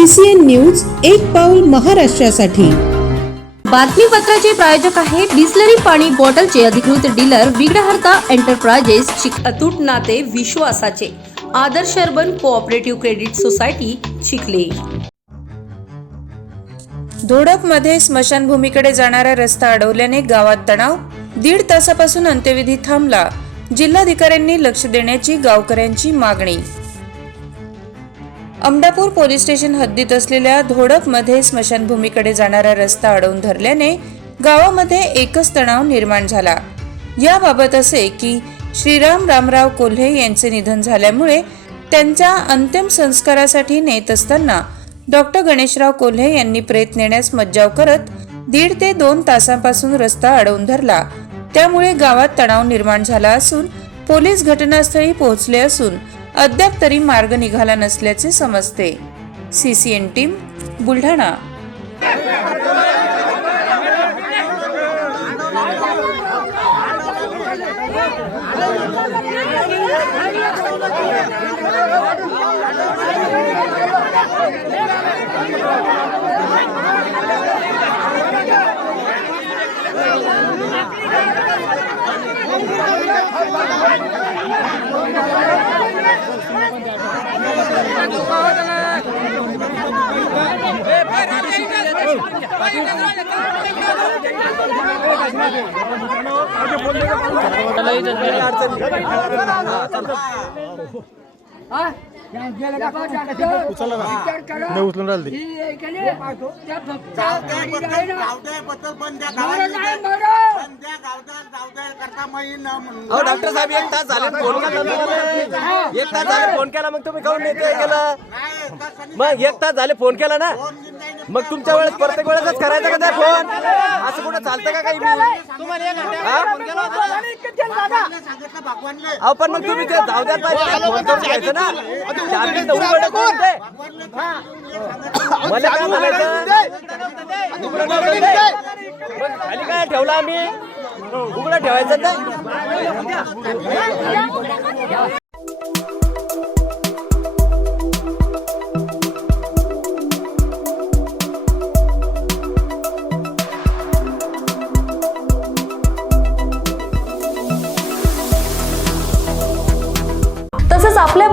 CCN news एक पाऊल महाराष्ट्रासाठी. बातमीपत्राचे प्रायोजक आहे बिस्लरी पाणी बॉटलचे अधिकृत डीलर विघ्नहर्ता एंटरप्राइजेस चिक अतूट नाते विश्वासाचे. Adarsh urban cooperative credit society Chikhale धोडपमध्ये स्मशानभूमीकडे जाणारा रस्ता अडवल्याने गावात तणाव. दीड तासापासून अंत्यविधी थांबला. जिल्हाधिकाऱ्यांनी लक्ष देण्याची गावकऱ्यांची मागणी. अमडापूर पोलीस स्टेशन हद्दीत असलेल्या धोडपमध्ये स्मशानभूमीकडे जाणारा रस्ता अडवून धरल्याने गावामध्ये एकच तणाव निर्माण झाला. याबाबत असे की श्रीराम रामराव कोल्हे यांचे निधन झाल्यामुळे त्यांच्या अंतिम संस्कारासाठी नेत असताना डॉक्टर गणेशराव कोल्हे यांनी प्रेत नेण्यास मज्जाव करत दीड ते दोन तासांपासून रस्ता अडवून धरला. त्यामुळे गावात तणाव निर्माण झाला असून पोलीस घटनास्थळी पोहोचले असून अद्याप तरी मार्ग निघाला नसल्याचे समजते. CCN team Buldhana. अडचण उचलून राहिली डॉक्टर साहेब एक तास झाले फोन केला एक तास झाले फोन केला मग तुम्ही काऊन नेते केलं? मग एक तास झाले फोन केला ना? मग तुमच्या वेळेस प्रत्येक वेळेसच करायचं का ते फोन? असं कुठं चालतं का काही? हा? अहो पण मग तुम्ही ते जाऊ द्या पाहिजे फोन करून घ्यायचं ना. मला काय म्हणायचं? उघडं. मग खाली काय ठेवलं आम्ही? उघडं ठेवायचं ना